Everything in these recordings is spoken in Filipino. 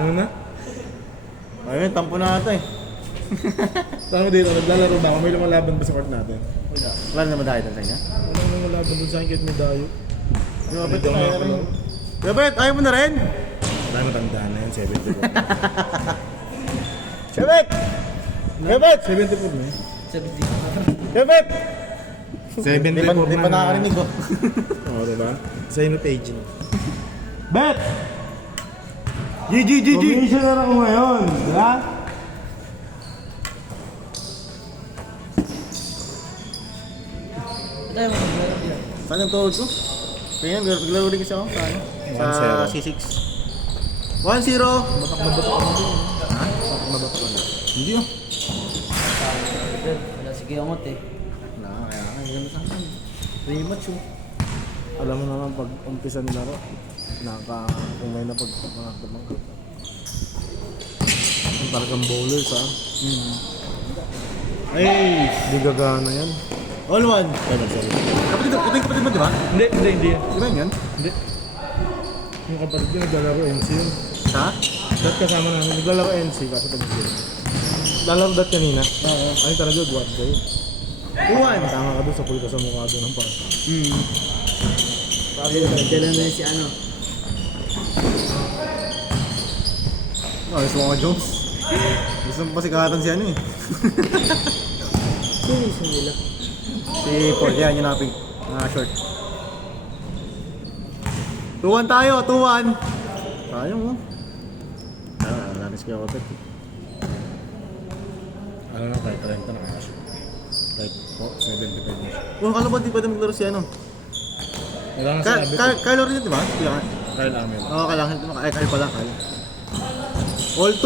Ano na? Ayun, tampo na ata eh. Tama dito, naglalaro ba ako? May lumalaban ba sa court natin? Wala naman dahil sa kanya. Walang lumalaban dun sa akin kahit may dayo. Robert, Hindi ako makakalaro. Robert, ayaw mo na rin? Wala matandaan na yun, 74. Robert! Robert! 74 na yun. 70. Robert! 74 Di pa nakakarinig ko. Oo, diba? Sa'yo na page. Bet! GG! Commissioner ako ngayon, diba? Ito yung mga yan. Saan yung tuhod ko? Tingnan, naglaro rin kasi ako sa ano? Sa 1-0. C6. 1-0! Batak na batak ako din. Ha? Batak na batak ako. Hindi oh. Wala sige angot eh. Kaya nga, hindi naman sa akin. Rematch oh. Alam mo naman pag umpisa nila ko, nakaka-umay na pag mga talagang bowlers ha. Ay! Di gagana yan. All one! Sorry. Kapatid mo di ba? Hindi. Di ba yan? Hindi. Yung kapatid ko naglalaro NC yun. Sa? Dat kasama namin, naglalaro NC kasi pag lalaro dat kanina. Oo. Ay talaga, guwad kayo. 2-1! Tama ka doon sa pulka sa mukha doon ng pas. Dala na si ano. Gusto mo ka, Jones? Gusto mo pa sikatan si ano eh. Sino yung isang nila? Si Paul, yan yung naping short. 2-1 tayo, 2-1! Tayo mo. Nanis kaya kapit. Ano na, kahit 30 nakakashoot. Kahit 75 na siya. Kala ba di pwede maglaro si ano? Wala na sinabi ko. Kyle rin di ba? Kyle Amel. Oo, kailangan. Kyle pala, Kyle. All 2!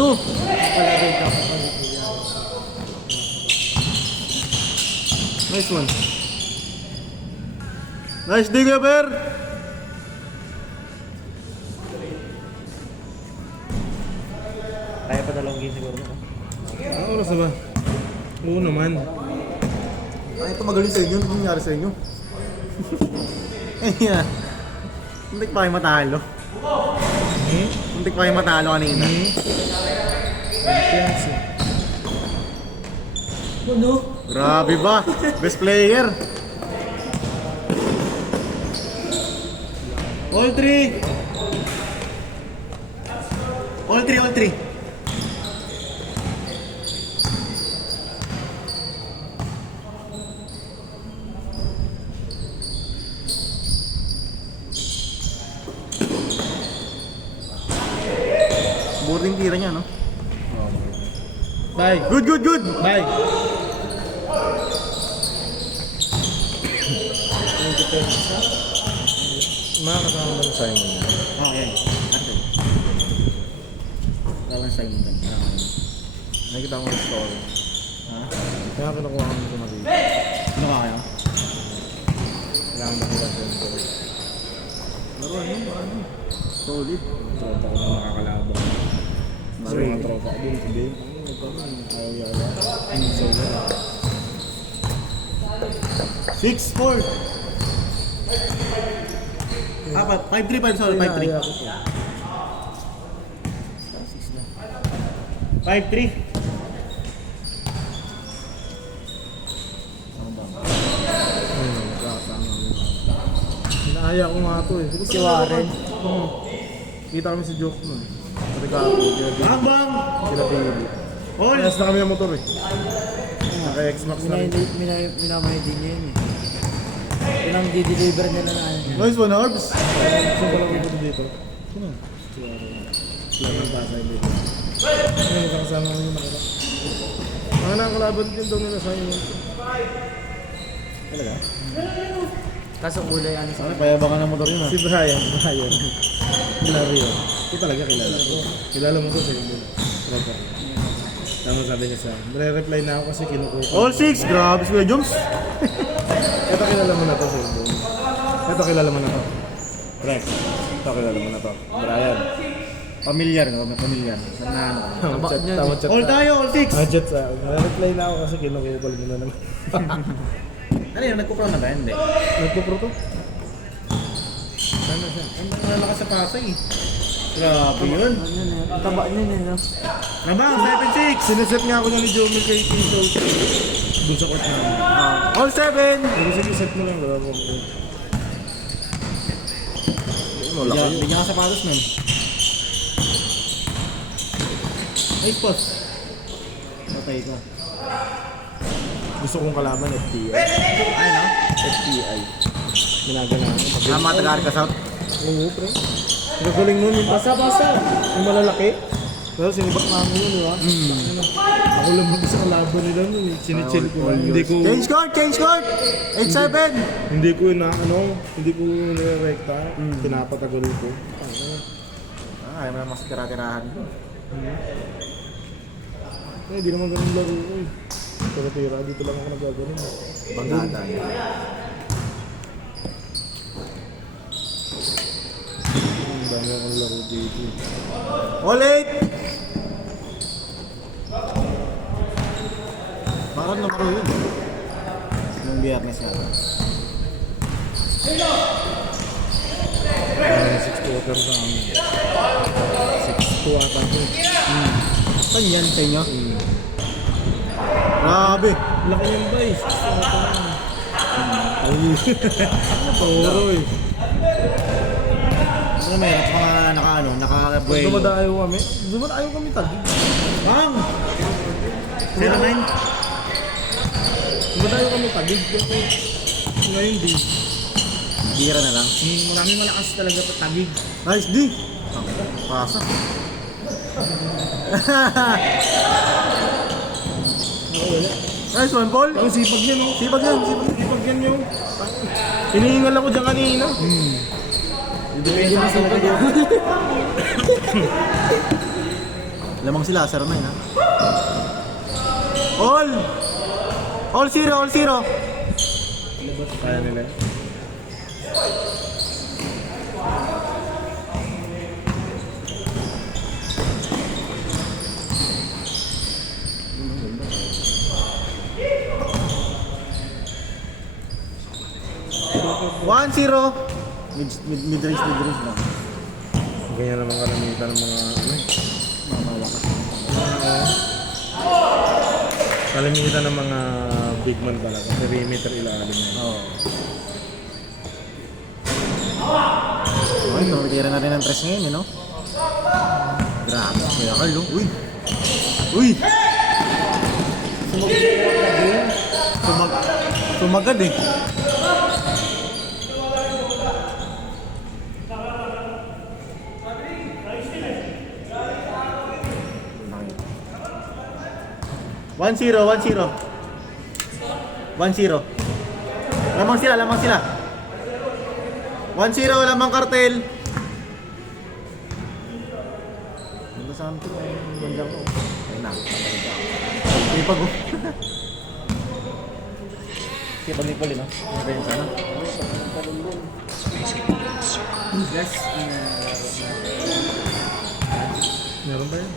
Nice one. Nice dig, Weber! Kaya pa dalawang game siguro na. Ano oras na ba? Oo naman. Ay, ito magaling sa inyo. Ano nangyari sa inyo? Ayan. Muntik pa kayo matalo. Muntik pa kayo matalo kanina. Champions eh. Ano? Grabe ba? Best player. All 3. All 3. Boarding tira niya, no? Bye. Good! Bye. Makakasama mo sa inyo. Okay. Dalang sa inyo. Nakikita ko yung story. Ha? Kaya kinukuha ko nito mag-ibig. Ano ka kaya? Kailangan makita ko yung story. Laro. Solid. Tropa ko na nakakalaban. Kasi mga tropa ko din, sabihin, ayaw-yawa. So, 6-4. 5-3, sorry, 5-3. 5-3. Inaaya ko nga ito eh. Si Warren. Kita kami si Joke nun. Pati ka ako, Bang! sila Pili. All! Ayos na kami ng motor eh. Naka-X-Max na rin. Minamay din niya yun eh. Yun ang di-deliver nila na ano. Nice one, Orbs. Gusto ko lang ito dito. Sino? Si Warren. Sila ng Pasay dito. Ano magkakasama kami yung nakita. Mga nakakalaban din daw nila sa inyo. Talaga? Kaso kulay ano sa Ano, payabangan ng motor yun ha? Si Brian. Kilala yun. Ito talaga kilala. Kilala mo to sa inyo. Tropa. Tama sabi niya sa akin. Re-reply na ako kasi kinukuha. All 6, grabe si Kuya Jones. Ito kilala mo na to sa inyo. Ito kilala mo na to. Correct. Ito kilala mo na to. Brian. Pamilyar, no? Pamilyar. Sanahan ako. Tama chat. Tama chat. All tayo, all 6. Chat sa akin. Re-reply na ako kasi kinukupal mo na naman. Ano yun, nagpo-pro na ba? Hindi. Nagpo-pro to? Sana siya. Ang nalakas sa Pasay eh. Grabe yun. Ano yun eh. Ang taba niya eh. No? Nabang, 7-6. Sineset nga ako niya ni Jomel kay Tito. Doon sa court namin. All 7. Pero sige, set mo lang. Wala akong Bigyan ka sapatos man. Ay, boss. Patay ka. gusto kong kalaban, FTI. Ay, no? FTI. Ginagana ako. Tama, taga-arkas out. Oo, pre. Gagaling nun yung basta. Yung malalaki. Pero sinibak namin yun, di ba? Ako lang mag sa kalaban nila nun. Sinichill ko lang. Hindi ko... Change court! 8-7! Hindi ko na hindi ko nirekta. Pinapatagal ko. Ayaw mo na mas tira-tirahan. Hindi naman ganun laro ko eh. Tira-tira, dito lang ako nagagaling. Bangada. Ang dami akong laro dito. All 8! Parang namaro yun. Nung biyernes nga. 6 quarter sa amin. 6-2 ata ko. Saan yan sa inyo? Grabe! Laki yan ba eh? 6 ata ko. Ay, puro eh. Ano mahirap mga naka-buelo. Dumadayo kami tagig. Bang! 09? Dumadayo kami tagig. Ngayon di. Bira na lang. Maraming malakas talaga pa tagig. Nice D! Pasa. Nice one, Paul! Ang sipag yan oh. Sipag Sipag yan yung. Hinihingal ako dyan kanina. Depende na sa mga Lamang sila, Sir Mine, ha? All! All 0! Kaya nila. One, 0! Mid-range lang. Ganyan naman kalamitan ng mga Mamawakas. kalamitan ng mga big man talaga. Perimeter ilalim na yun. Oo. Okay, tumitira na rin ang tres ngayon, no? Grabe, Kuya Carl, oh. Uy! Sumagad eh. One zero. Lamang sila. 1-0, lamang kartel. Ano sa amin ko? Bandang ko. Ayun na. Ipag ko. Kaya pag-nipol no? Ayun sana. Yes. Meron ba yan?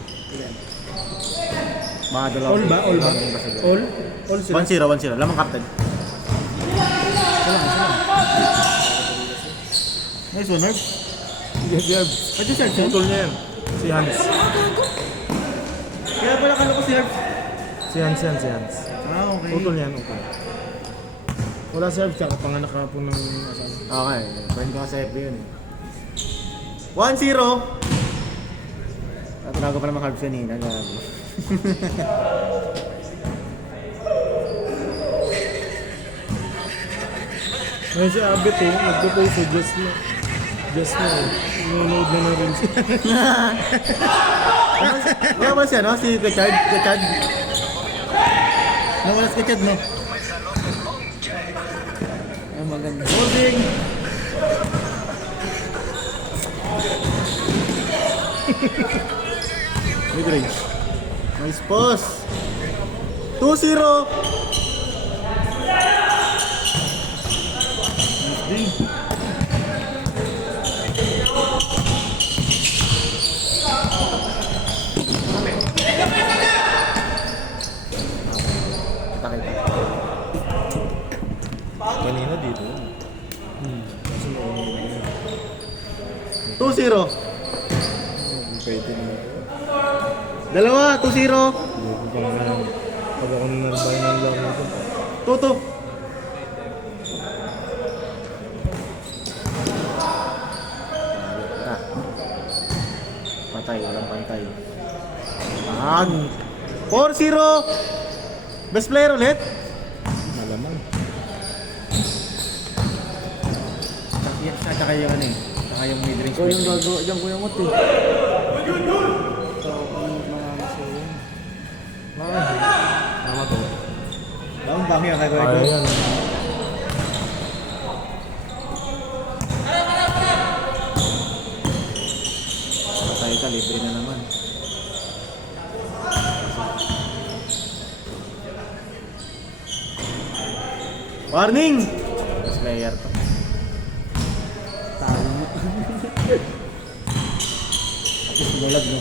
Mga dalawa. All ba? All? All sila? 1-0. Lamang kartel. Nice one, Herb. Yes. Ito siya, Putol niya yan. Si Hans. Kaya pala kala ko si Herb. Si Hans. Ah, okay. Putol niya yan. Okay. Wala si Herb. Tsaka panganak ka po ng asawa. Okay. Friend ko sa FB yun eh. 1-0. Tinago pa naman Herb kanina. Gago. Ngayon si Abet eh. Nagpo-post eh. Just na eh. Nanonood na rin siya. Wala ba siya, no? Si Kechard? Nawalas ka Chad, no? Ay, maganda. Holding! Mid-range. Nice pass! 2-0! Nice D. Kanina dito. 2-0. Pwede naman. Dalawa, 2-0. Hindi ko pa nga. Pag ako ninarbay ng lang ito. Tuto. Patay, walang pantay. Ang 4-0. Best player ulit. Malamang. Tsaka yung ano eh. Tsaka yung mid-range. Ikaw yung gagawa dyan, Kuya Ngot eh. So, ano mga masaya? Tama to. Daon bang yung kagawin ko? Kaya yan. Patay ka, libre na naman. Warning! Best player to. Talo mo. At least bulag mo.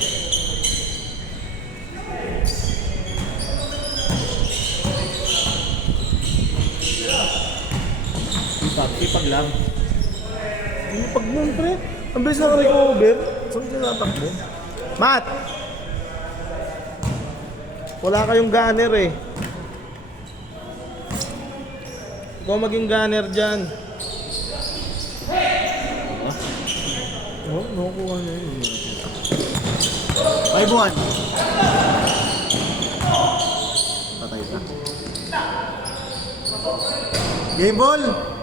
Ipag lang. Ano pag nun, pre? Ang bilis naka-recover. Saan ka natakbo? Matt! Wala kayong gunner eh. Ikaw maging gunner dyan. Oh, nakukuha niya yun. 5-1. Patay ka. Game ball!